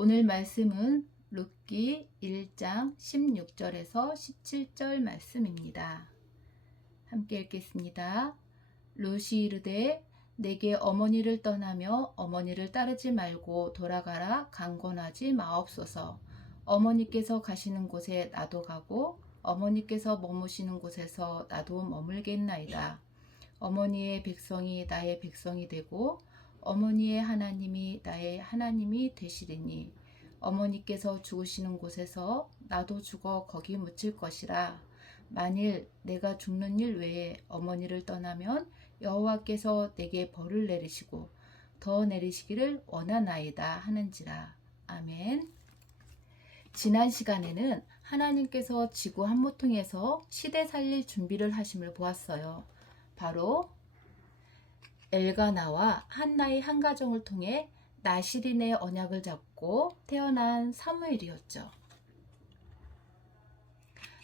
오늘 말씀은 룻기 1장 16절에서 17절 말씀입니다. 함께 읽겠습니다. 룻이 이르되 내게 어머니를 떠나며 어머니를 따르지 말고 돌아가라 강권하지 마옵소서. 어머니께서 가시는 곳에 나도 가고 어머니께서 머무시는 곳에서 나도 머물겠나이다. 어머니의 백성이 나의 백성이 되고 어머니의 하나님이 나의 하나님이 되시리니 어머니께서 죽으시는 곳에서 나도 죽어 거기 묻힐 것이라. 만일 내가 죽는 일 외에 어머니를 떠나면 여호와께서 내게 벌을 내리시고 더 내리시기를 원하나이다 하는지라. 아멘. 지난 시간에는 하나님께서 지구 한 모퉁이에서 시대 살릴 준비를 하심을 보았어요. 바로 엘가나와 한나의 한 가정을 통해 나시린의 언약을 잡고 태어난 사무엘이었죠.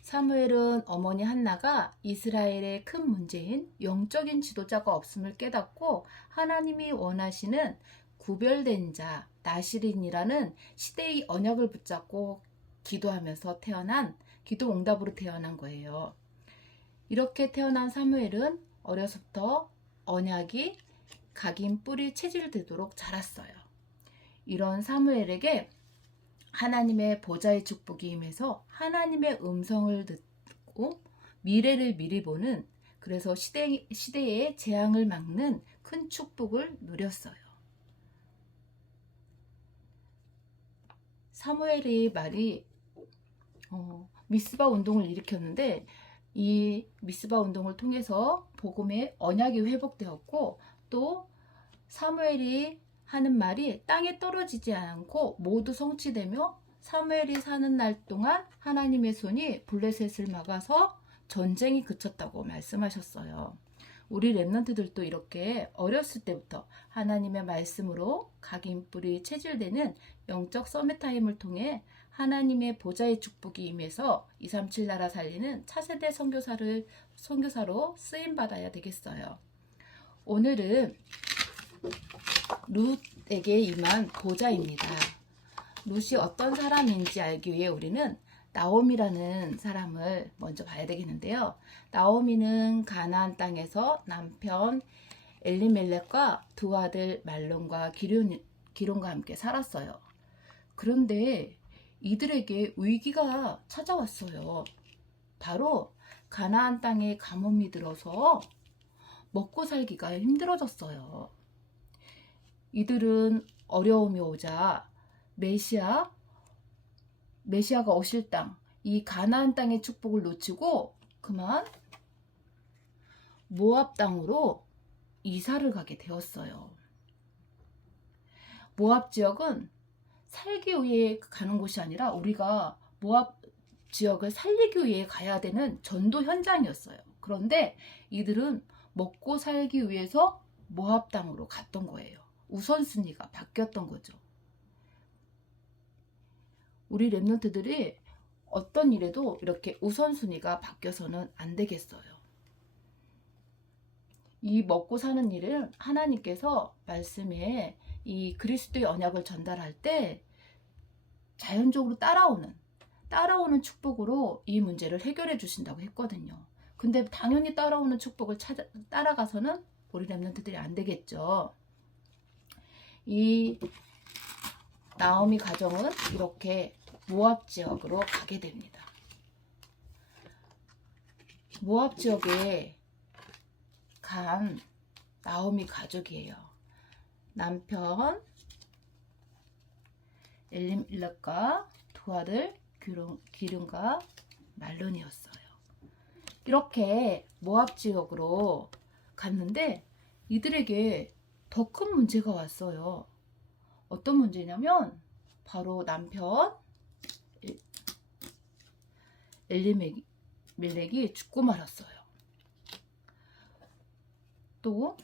사무엘은 어머니 한나가 이스라엘의 큰 문제인 영적인 지도자가 없음을 깨닫고 하나님이 원하시는 구별된 자 나시린이라는 시대의 언약을 붙잡고 기도하면서 태어난 기도 응답으로 태어난 거예요. 이렇게 태어난 사무엘은 어려서부터 언약이 각인 뿌리 체질되도록 자랐어요. 이런 사무엘에게 하나님의 보좌의 축복이 임해서 하나님의 음성을 듣고 미래를 미리 보는, 그래서 시대의 재앙을 막는 큰 축복을 누렸어요. 사무엘의 말이 미스바 운동을 일으켰는데 이 미스바 운동을 통해서 복음의 언약이 회복되었고, 또 사무엘이 하는 말이 땅에 떨어지지 않고 모두 성취되며 사무엘이 사는 날 동안 하나님의 손이 블레셋을 막아서 전쟁이 그쳤다고 말씀하셨어요. 우리 렘넌트들도 이렇게 어렸을 때부터 하나님의 말씀으로 각인 뿌리 체질되는 영적 서밋타임을 통해 하나님의 보좌의 축복이 임해서 237 나라 살리는 차세대 선교사로 쓰임받아야 되겠어요. 오늘은 룻에게 임한 보좌입니다. 룻이 어떤 사람인지 알기 위해 우리는 나오미라는 사람을 먼저 봐야 되겠는데요. 나오미는 가나안 땅에서 남편 엘리멜렉과 두 아들 말론과 기론과 함께 살았어요. 그런데 이들에게 위기가 찾아왔어요. 바로 가나안 땅에 가뭄이 들어서 먹고 살기가 힘들어졌어요. 이들은 어려움이 오자 메시아가 오실 땅, 이 가나안 땅의 축복을 놓치고 그만 모압 땅으로 이사를 가게 되었어요. 모압 지역은 살기 위해 가는 곳이 아니라 우리가 모압 지역을 살리기 위해 가야 되는 전도 현장이었어요. 그런데 이들은 먹고 살기 위해서 모압 땅으로 갔던 거예요. 우선순위가 바뀌었던 거죠. 우리 렘넌트들이 어떤 일에도 이렇게 우선순위가 바뀌어서는 안 되겠어요. 이 먹고 사는 일을 하나님께서 말씀에 이 그리스도의 언약을 전달할 때 자연적으로 따라오는 축복으로 이 문제를 해결해 주신다고 했거든요. 근데 당연히 따라오는 축복을 따라가서는 우리 렘넌트들이 안 되겠죠. 이 나오미 가정은 이렇게 모압 지역으로 가게 됩니다. 모압 지역에 간 나오미 가족이에요. 남편 엘리멜렉과 두 아들 기름과 말론이었어요. 이렇게 모압 지역으로 갔는데 이들에게 더 큰 문제가 왔어요. 어떤 문제냐면 바로 남편 엘리멜렉이 죽고 말았어요. 또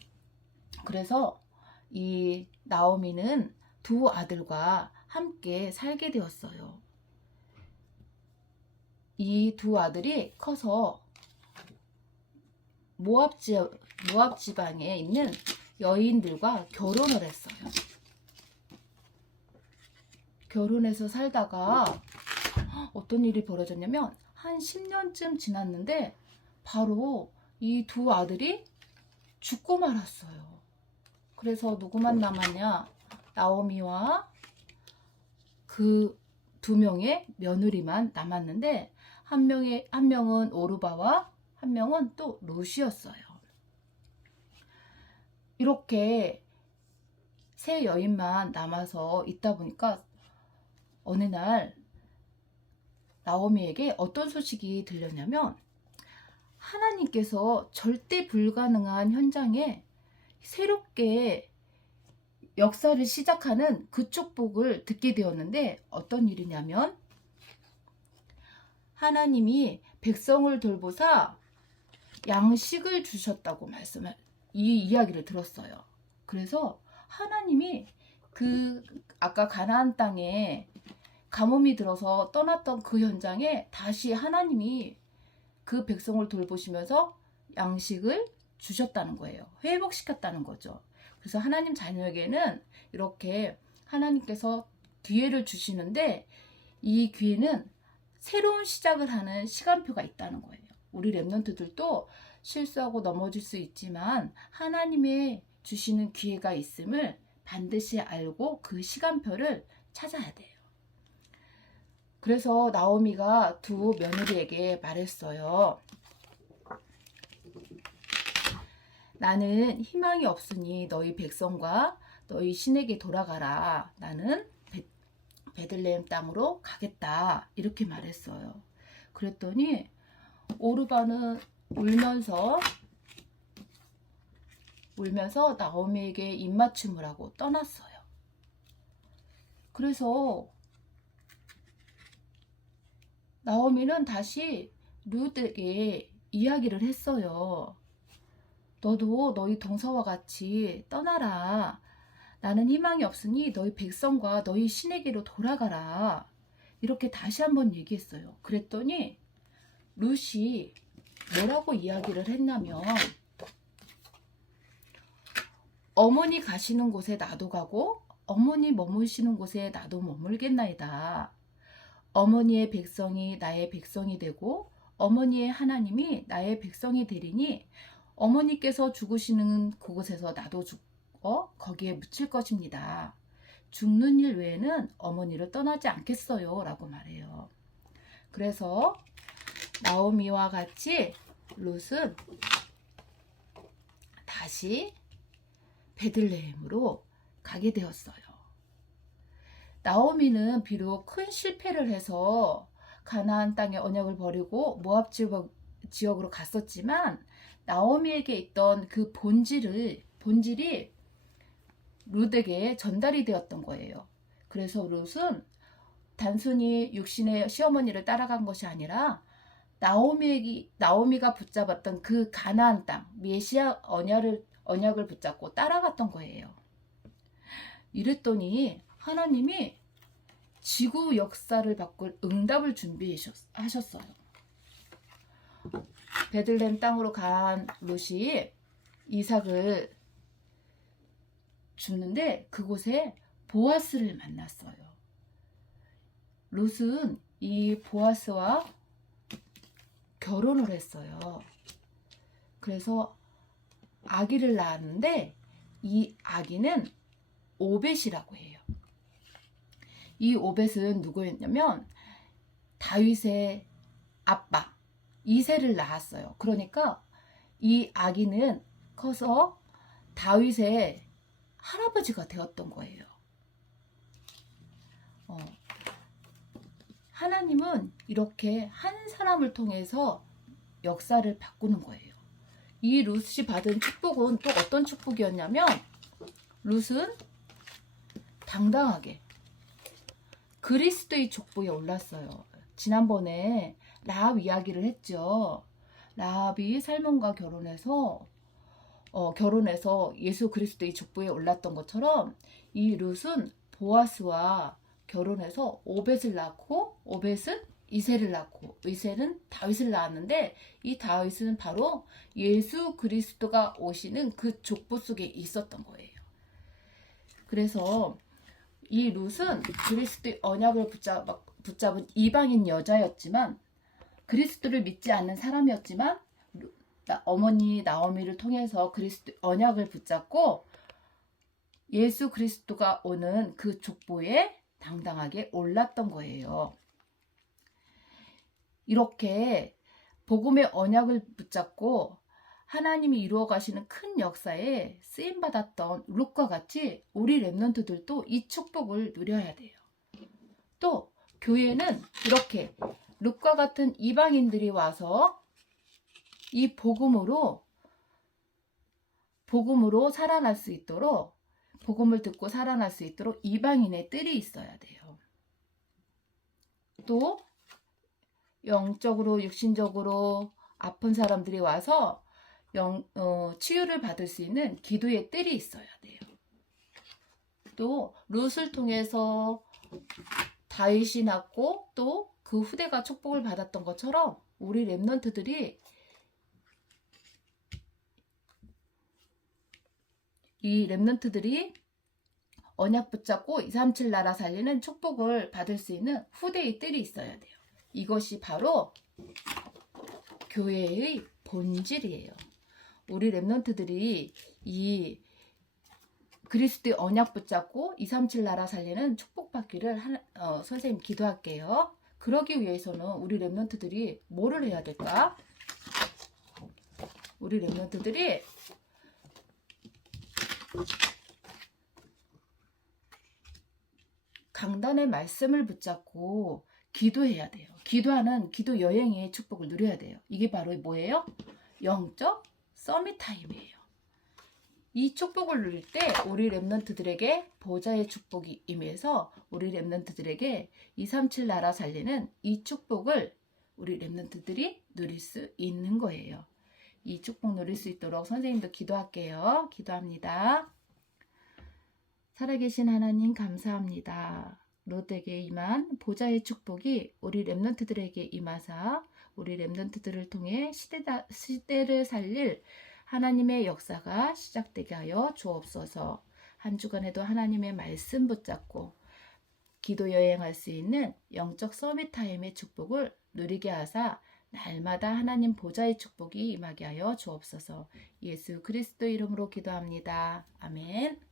그래서 이 나오미는 두 아들과 함께 살게 되었어요. 이 두 아들이 커서 모압 지방에 있는 여인들과 결혼을 했어요. 결혼해서 살다가 어떤 일이 벌어졌냐면 한 10년쯤 지났는데 바로 이 두 아들이 죽고 말았어요. 그래서 누구만 남았냐? 나오미와 그 두 명의 며느리만 남았는데 한 명은 오르바와 한 명은 또 룻이었어요. 이렇게 세 여인만 남아서 있다 보니까 어느 날 나오미에게 어떤 소식이 들렸냐면 하나님께서 절대 불가능한 현장에 새롭게 역사를 시작하는 그 축복을 듣게 되었는데 어떤 일이냐면 하나님이 백성을 돌보사 양식을 주셨다고 이 이야기를 들었어요. 그래서 하나님이 그 아까 가나안 땅에 가뭄이 들어서 떠났던 그 현장에 다시 하나님이 그 백성을 돌보시면서 양식을 주셨다는 거예요. 회복시켰다는 거죠. 그래서 하나님 자녀에게는 이렇게 하나님께서 기회를 주시는데 이 기회는 새로운 시작을 하는 시간표가 있다는 거예요. 우리 랩런트들도 실수하고 넘어질 수 있지만 하나님의 주시는 기회가 있음을 반드시 알고 그 시간표를 찾아야 돼요. 그래서 나오미가 두 며느리에게 말했어요. 나는 희망이 없으니 너희 백성과 너희 신에게 돌아가라. 나는 베들레헴 땅으로 가겠다. 이렇게 말했어요. 그랬더니 오르바는 울면서 나오미에게 입맞춤을 하고 떠났어요. 그래서 나오미는 다시 룻에게 이야기를 했어요. 너도 너희 동서와 같이 떠나라. 나는 희망이 없으니 너희 백성과 너희 신에게로 돌아가라. 이렇게 다시 한번 얘기했어요. 그랬더니 룻이 뭐라고 이야기를 했냐면 어머니 가시는 곳에 나도 가고 어머니 머무시는 곳에 나도 머물겠나이다. 어머니의 백성이 나의 백성이 되고 어머니의 하나님이 나의 백성이 되리니 어머니께서 죽으시는 그곳에서 나도 죽어 거기에 묻힐 것입니다. 죽는 일 외에는 어머니를 떠나지 않겠어요. 라고 말해요. 그래서 나오미와 같이 룻은 다시 베들레헴으로 가게 되었어요. 나오미는 비록 큰 실패를 해서 가나안 땅의 언약을 버리고 모압 지역으로 갔었지만 나오미에게 있던 그 본질이 룻에게 전달이 되었던 거예요. 그래서 룻은 단순히 육신의 시어머니를 따라간 것이 아니라 나오미가 붙잡았던 그 가나안 땅, 메시아 언약을 붙잡고 따라갔던 거예요. 이랬더니 하나님이 지구 역사를 바꿀 응답을 준비하셨어요. 베들레헴 땅으로 간 룻이 이삭을 줍는데 그곳에 보아스를 만났어요. 룻은 이 보아스와 결혼을 했어요. 그래서 아기를 낳았는데 이 아기는 오벳이라고 해요. 이 오벳은 누구였냐면 다윗의 아빠 이새를 낳았어요. 그러니까 이 아기는 커서 다윗의 할아버지가 되었던 거예요. 하나님은 이렇게 한 사람을 통해서 역사를 바꾸는 거예요. 이 룻이 받은 축복은 또 어떤 축복이었냐면 룻은 당당하게 그리스도의 족보에 올랐어요. 지난번에 라합 이야기를 했죠. 라합이 살몬과 결혼해서 예수 그리스도의 족보에 올랐던 것처럼 이 룻은 보아스와 결혼해서 오벳을 낳고 오벳은 이새를 낳고 이새는 다윗을 낳았는데 이 다윗은 바로 예수 그리스도가 오시는 그 족보 속에 있었던 거예요. 그래서 이 룻은 그리스도의 언약을 붙잡은 이방인 여자였지만, 그리스도를 믿지 않는 사람이었지만, 어머니 나오미를 통해서 그리스도 언약을 붙잡고 예수 그리스도가 오는 그 족보에 당당하게 올랐던 거예요. 이렇게 복음의 언약을 붙잡고 하나님이 이루어 가시는 큰 역사에 쓰임받았던 룻과 같이 우리 렘넌트들도 이 축복을 누려야 돼요. 또 교회는 이렇게 룻과 같은 이방인들이 와서 이 복음으로 살아날 수 있도록, 복음을 듣고 살아날 수 있도록 이방인의 뜰이 있어야 돼요. 또 영적으로 육신적으로 아픈 사람들이 와서 치유를 받을 수 있는 기도의 뜰이 있어야 돼요. 또 룻을 통해서 다윗이 낳고 또 그 후대가 축복을 받았던 것처럼 우리 렘넌트들이 언약 붙잡고 237 나라 살리는 축복을 받을 수 있는 후대의 뜰이 있어야 돼요. 이것이 바로 교회의 본질이에요. 우리 렘넌트들이 이 그리스도의 언약 붙잡고 237 나라 살리는 축복받기를 선생님 기도할게요. 그러기 위해서는 우리 렘넌트들이 뭐를 해야 될까? 우리 렘넌트들이 강단의 말씀을 붙잡고 기도해야 돼요. 기도하는 기도 여행의 축복을 누려야 돼요. 이게 바로 뭐예요? 영적 서밋 타임이에요. 이 축복을 누릴 때 우리 렘넌트들에게 보좌의 축복이 임해서 우리 렘넌트들에게 237 나라 살리는 이 축복을 우리 렘넌트들이 누릴 수 있는 거예요. 이 축복 누릴 수 있도록 선생님도 기도할게요. 기도합니다. 살아계신 하나님 감사합니다. 롯에게 임한 보좌의 축복이 우리 렘넌트들에게 임하사 우리 렘넌트들을 통해 시대를 살릴 하나님의 역사가 시작되게 하여 주옵소서. 한 주간에도 하나님의 말씀 붙잡고 기도 여행할 수 있는 영적 서밋 타임의 축복을 누리게 하사 날마다 하나님 보좌의 축복이 임하게 하여 주옵소서. 예수 그리스도 이름으로 기도합니다. 아멘.